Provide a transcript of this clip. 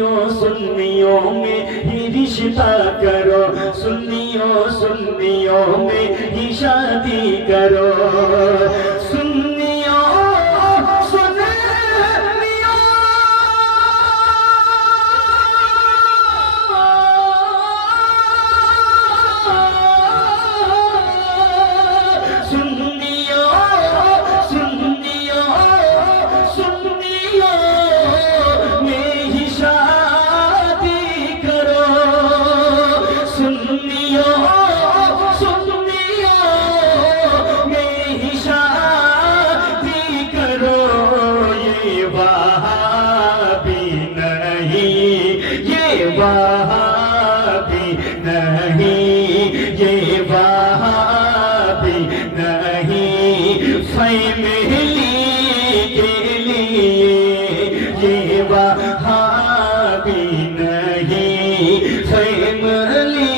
सुन्नियों में ही रिश्ता करो, सुन्नियों में ही शादी करो। सुन्नियों वहाबी नहीं, ये वहाबी नहीं, फैमिली के लिए ये वहाबी नहीं, फैमिली